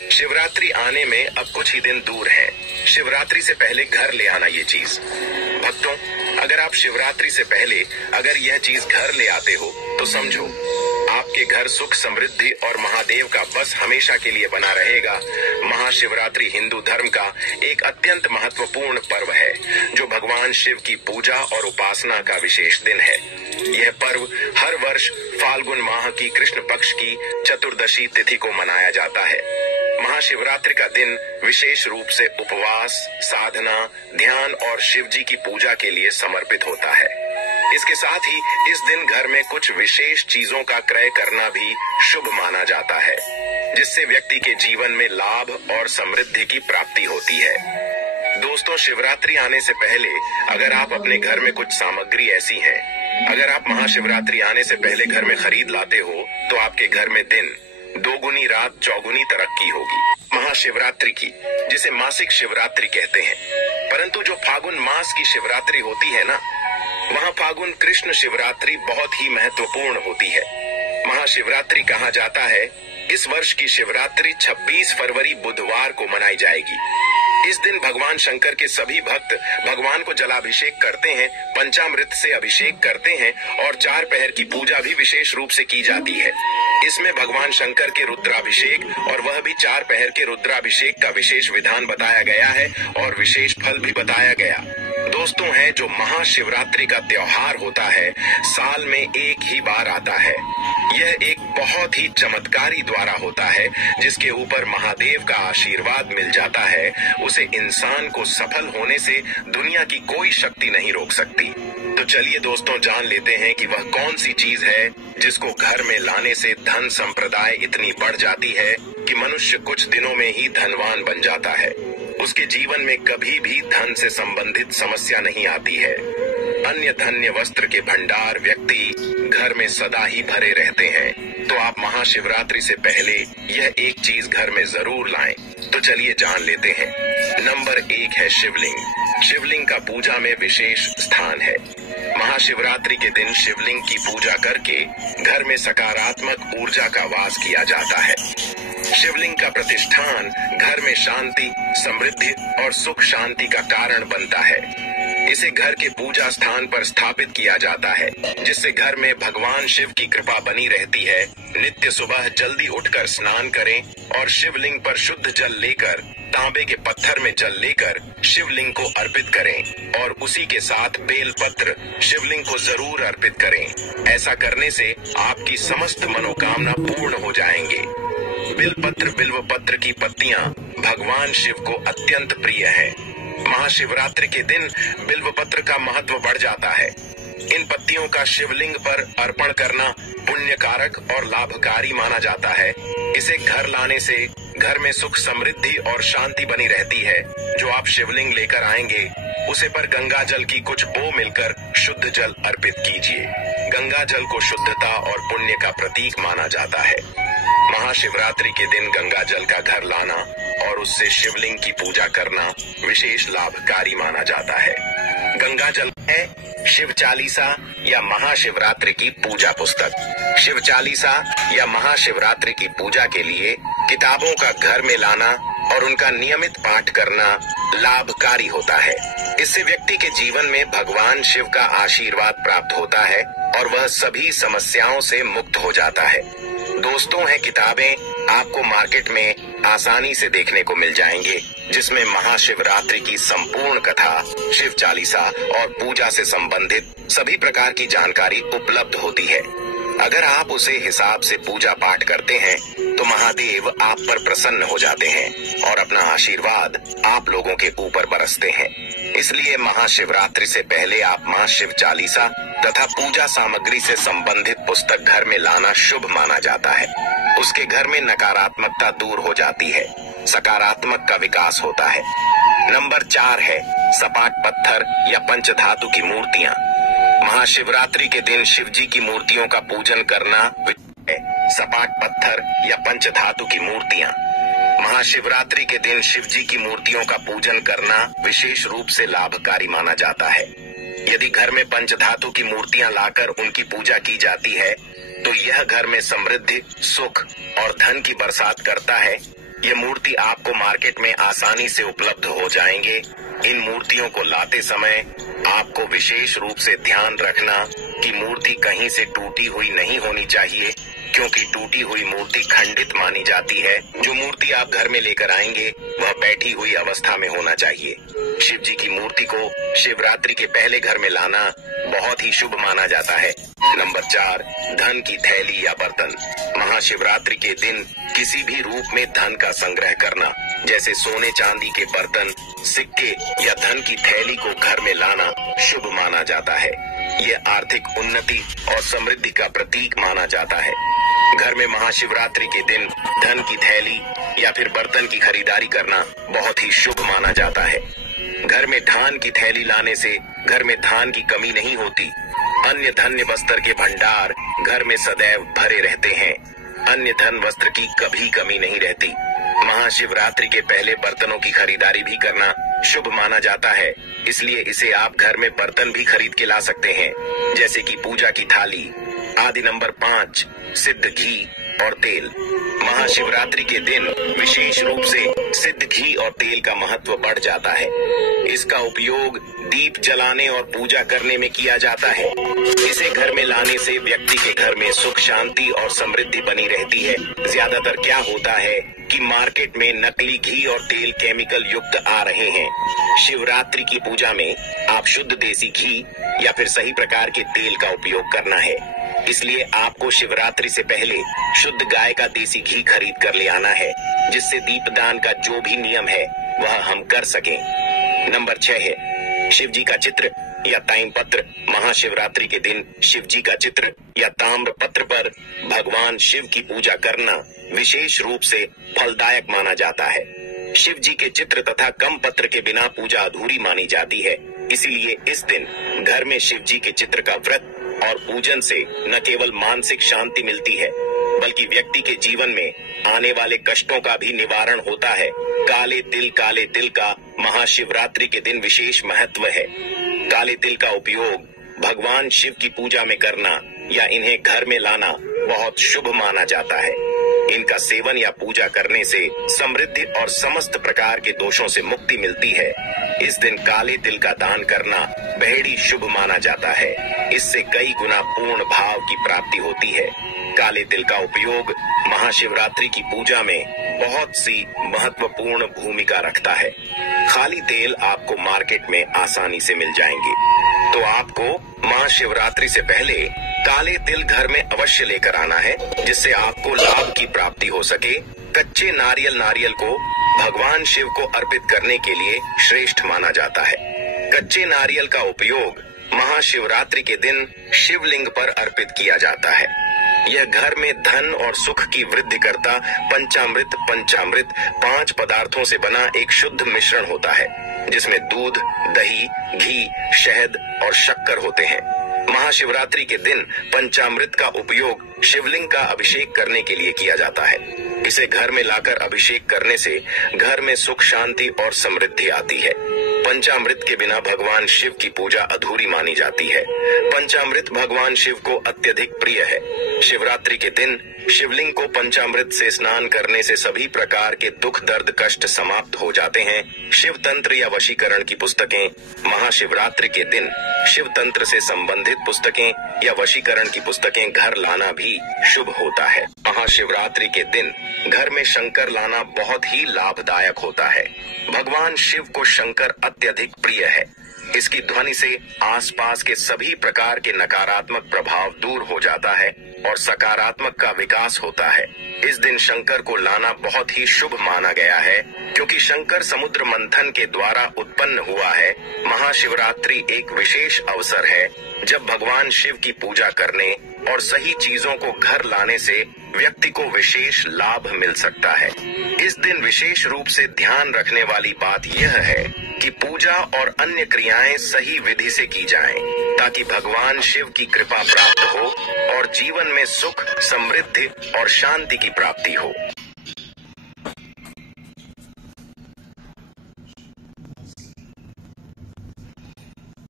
शिवरात्रि आने में अब कुछ ही दिन दूर है। शिवरात्रि से पहले घर ले आना ये चीज। भक्तों, अगर आप शिवरात्रि से पहले अगर यह चीज घर ले आते हो तो समझो आपके घर सुख समृद्धि और महादेव का बस हमेशा के लिए बना रहेगा। महाशिवरात्रि हिंदू धर्म का एक अत्यंत महत्वपूर्ण पर्व है जो भगवान शिव की पूजा और उपासना का विशेष दिन है। यह पर्व हर वर्ष फाल्गुन माह की कृष्ण पक्ष की चतुर्दशी तिथि को मनाया जाता है। महाशिवरात्रि का दिन विशेष रूप से उपवास, साधना, ध्यान और शिव जी की पूजा के लिए समर्पित होता है। इसके साथ ही इस दिन घर में कुछ विशेष चीजों का क्रय करना भी शुभ माना जाता है, जिससे व्यक्ति के जीवन में लाभ और समृद्धि की प्राप्ति होती है। दोस्तों, शिवरात्रि आने से पहले अगर आप अपने घर में कुछ सामग्री ऐसी है, अगर आप महाशिवरात्रि आने से पहले घर में खरीद लाते हो तो आपके घर में दिन दोगुनी रात चौगुनी तरक्की होगी। महाशिवरात्रि की, जिसे मासिक शिवरात्रि कहते हैं, परंतु जो फागुन मास की शिवरात्रि होती है ना, वहाँ फागुन कृष्ण शिवरात्रि बहुत ही महत्वपूर्ण होती है। महाशिवरात्रि कहा जाता है इस वर्ष की शिवरात्रि 26 फरवरी बुधवार को मनाई जाएगी। इस दिन भगवान शंकर के सभी भक्त भगवान को जलाभिषेक करते हैं, पंचामृत से अभिषेक करते हैं और 4 पहर की पूजा भी विशेष रूप से की जाती है। इसमें भगवान शंकर के रुद्राभिषेक और वह भी 4 पहर के रुद्राभिषेक का विशेष विधान बताया गया है और विशेष फल भी बताया गया। दोस्तों, है जो महाशिवरात्रि का त्योहार होता है, साल में एक ही बार आता है। यह एक बहुत ही चमत्कारी द्वारा होता है जिसके ऊपर महादेव का आशीर्वाद मिल जाता है। उसे इंसान को सफल होने से दुनिया की कोई शक्ति नहीं रोक सकती। तो चलिए दोस्तों, जान लेते हैं कि वह कौन सी चीज है जिसको घर में लाने से धन संप्रदाय इतनी बढ़ जाती है कि मनुष्य कुछ दिनों में ही धनवान बन जाता है। उसके जीवन में कभी भी धन से संबंधित समस्या नहीं आती है। अन्य धन्य वस्त्र के भंडार व्यक्ति घर में सदा ही भरे रहते हैं। तो आप महाशिवरात्रि से पहले यह एक चीज घर में जरूर लाएं। तो चलिए जान लेते हैं। नंबर 1 है शिवलिंग। शिवलिंग का पूजा में विशेष स्थान है। महाशिवरात्रि के दिन शिवलिंग की पूजा करके घर में सकारात्मक ऊर्जा का वास किया जाता है। शिवलिंग का प्रतिष्ठान घर में शांति, समृद्धि और सुख शांति का कारण बनता है। इसे घर के पूजा स्थान पर स्थापित किया जाता है, जिससे घर में भगवान शिव की कृपा बनी रहती है। नित्य सुबह जल्दी उठकर स्नान करें और शिवलिंग पर शुद्ध जल लेकर तांबे के पत्थर में जल लेकर शिवलिंग को अर्पित करें और उसी के साथ बेलपत्र शिवलिंग को जरूर अर्पित करें। ऐसा करने से आपकी समस्त मनोकामना पूर्ण हो जाएंगे। बिलपत्र बिल्व पत्र की पत्तियां भगवान शिव को अत्यंत प्रिय है। महाशिवरात्रि के दिन बिल्व पत्र का महत्व बढ़ जाता है। इन पत्तियों का शिवलिंग पर अर्पण करना पुण्यकारक और लाभकारी माना जाता है। इसे घर लाने से घर में सुख समृद्धि और शांति बनी रहती है। जो आप शिवलिंग लेकर आएंगे उसे पर गंगा जल की कुछ बो मिलकर शुद्ध जल अर्पित कीजिए। गंगा जल को शुद्धता और पुण्य का प्रतीक माना जाता है। महाशिवरात्रि के दिन गंगा जल का घर लाना और उससे शिवलिंग की पूजा करना विशेष लाभकारी माना जाता है। गंगा जल है शिव चालीसा या महाशिवरात्रि की पूजा पुस्तक। शिव चालीसा या महाशिवरात्रि की पूजा के लिए किताबों का घर में लाना और उनका नियमित पाठ करना लाभकारी होता है। इससे व्यक्ति के जीवन में भगवान शिव का आशीर्वाद प्राप्त होता है और वह सभी समस्याओं से मुक्त हो जाता है। दोस्तों, है किताबें आपको मार्केट में आसानी से देखने को मिल जाएंगे, जिसमें महाशिवरात्रि की संपूर्ण कथा, शिव चालीसा और पूजा से संबंधित सभी प्रकार की जानकारी उपलब्ध होती है। अगर आप उसे हिसाब से पूजा पाठ करते हैं तो महादेव आप पर प्रसन्न हो जाते हैं और अपना आशीर्वाद आप लोगों के ऊपर बरसते हैं। इसलिए महाशिवरात्रि से पहले आप मां शिव चालीसा तथा पूजा सामग्री से संबंधित पुस्तक घर में लाना शुभ माना जाता है। उसके घर में नकारात्मकता दूर हो जाती है, सकारात्मक का विकास होता है। नंबर 4 है सपाट पत्थर या पंचधातु की मूर्तियां। महाशिवरात्रि के दिन शिव जी की मूर्तियों का पूजन करना है। सपाट पत्थर या पंचधातु की मूर्तियां। महाशिवरात्रि के दिन शिव जी की मूर्तियों का पूजन करना विशेष रूप से लाभकारी माना जाता है। यदि घर में पंचधातु की मूर्तियां लाकर उनकी पूजा की जाती है तो यह घर में समृद्धि, सुख और धन की बरसात करता है। ये मूर्ति आपको मार्केट में आसानी से उपलब्ध हो जाएंगे। इन मूर्तियों को लाते समय आपको विशेष रूप से ध्यान रखना कि मूर्ति कहीं से टूटी हुई नहीं होनी चाहिए, क्योंकि टूटी हुई मूर्ति खंडित मानी जाती है। जो मूर्ति आप घर में लेकर आएंगे वह बैठी हुई अवस्था में होना चाहिए। शिव जी की मूर्ति को शिवरात्रि के पहले घर में लाना बहुत ही शुभ माना जाता है। नंबर 4, धन की थैली या बर्तन। महाशिवरात्रि के दिन किसी भी रूप में धन का संग्रह करना, जैसे सोने चांदी के बर्तन, सिक्के या धन की थैली को घर में लाना शुभ माना जाता है। ये आर्थिक उन्नति और समृद्धि का प्रतीक माना जाता है। घर में महाशिवरात्रि के दिन धन की थैली या फिर बर्तन की खरीदारी करना बहुत ही शुभ माना जाता है। घर में धान की थैली लाने से घर में धान की कमी नहीं होती। अन्य धन्य वस्त्र के भंडार घर में सदैव भरे रहते हैं। अन्य धन वस्त्र की कभी कमी नहीं रहती। महाशिवरात्रि के पहले बर्तनों की खरीदारी भी करना शुभ माना जाता है, इसलिए इसे आप घर में बर्तन भी खरीद के ला सकते हैं, जैसे कि पूजा की थाली आदि। नंबर 5, सिद्ध घी और तेल। महाशिवरात्रि के दिन विशेष रूप से सिद्ध घी और तेल का महत्व बढ़ जाता है। इसका उपयोग दीप जलाने और पूजा करने में किया जाता है। इसे घर में लाने से व्यक्ति के घर में सुख शांति और समृद्धि बनी रहती है। ज्यादातर क्या होता है कि मार्केट में नकली घी और तेल केमिकल युक्त आ रहे हैं। शिवरात्रि की पूजा में आप शुद्ध देसी घी या फिर सही प्रकार के तेल का उपयोग करना है। इसलिए आपको शिवरात्रि से पहले शुद्ध गाय का देसी घी खरीद कर ले आना है, जिससे दीपदान का जो भी नियम है वह हम कर सकें। नंबर 6 है शिव जी का चित्र या ताम्र पत्र। महाशिवरात्रि के दिन शिव जी का चित्र या ताम्र पत्र पर भगवान शिव की पूजा करना विशेष रूप से फलदायक माना जाता है। शिव जी के चित्र तथा कम पत्र के बिना पूजा अधूरी मानी जाती है। इसीलिए इस दिन घर में शिव जी के चित्र का व्रत और पूजन से न केवल मानसिक शांति मिलती है, बल्कि व्यक्ति के जीवन में आने वाले कष्टों का भी निवारण होता है। काले तिल का महाशिवरात्रि के दिन विशेष महत्व है। काले तिल का उपयोग भगवान शिव की पूजा में करना या इन्हें घर में लाना बहुत शुभ माना जाता है। इनका सेवन या पूजा करने से समृद्धि और समस्त प्रकार के दोषों से मुक्ति मिलती है। इस दिन काले तिल का दान करना बेहद शुभ माना जाता है। इससे कई गुना पूर्ण भाव की प्राप्ति होती है। काले तिल का उपयोग महाशिवरात्रि की पूजा में बहुत सी महत्वपूर्ण भूमिका रखता है। खाली तेल आपको मार्केट में आसानी से मिल जाएंगे, तो आपको महाशिवरात्रि से पहले काले तिल घर में अवश्य लेकर आना है, जिससे आपको लाभ की प्राप्ति हो सके। कच्चे नारियल को भगवान शिव को अर्पित करने के लिए श्रेष्ठ माना जाता है। कच्चे नारियल का उपयोग महाशिवरात्रि के दिन शिवलिंग पर अर्पित किया जाता है। यह घर में धन और सुख की वृद्धि करता पंचामृत 5 पदार्थों से बना एक शुद्ध मिश्रण होता है, जिसमें दूध, दही, घी, शहद और शक्कर होते हैं। महाशिवरात्रि के दिन पंचामृत का उपयोग शिवलिंग का अभिषेक करने के लिए किया जाता है। इसे घर में लाकर अभिषेक करने से घर में सुख शांति और समृद्धि आती है। पंचामृत के बिना भगवान शिव की पूजा अधूरी मानी जाती है। पंचामृत भगवान शिव को अत्यधिक प्रिय है। शिवरात्रि के दिन शिवलिंग को पंचामृत से स्नान करने से सभी प्रकार के दुख दर्द कष्ट समाप्त हो जाते हैं। शिव तंत्र या वशीकरण की पुस्तकें। महाशिवरात्रि के दिन शिव तंत्र से संबंधित पुस्तकें या वशीकरण की पुस्तकें घर लाना भी शुभ होता है। महाशिवरात्रि के दिन घर में शंकर लाना बहुत ही लाभदायक होता है। भगवान शिव को शंकर अत्यधिक प्रिय है। इसकी ध्वनि से आसपास के सभी प्रकार के नकारात्मक प्रभाव दूर हो जाता है और सकारात्मक का विकास होता है। इस दिन शंकर को लाना बहुत ही शुभ माना गया है, क्योंकि शंकर समुद्र मंथन के द्वारा उत्पन्न हुआ है। महाशिवरात्रि एक विशेष अवसर है जब भगवान शिव की पूजा करने और सही चीजों को घर लाने से व्यक्ति को विशेष लाभ मिल सकता है। इस दिन विशेष रूप से ध्यान रखने वाली बात यह है कि पूजा और अन्य क्रियाएं सही विधि से की जाएं, ताकि भगवान शिव की कृपा प्राप्त हो और जीवन में सुख, समृद्धि और शांति की प्राप्ति हो।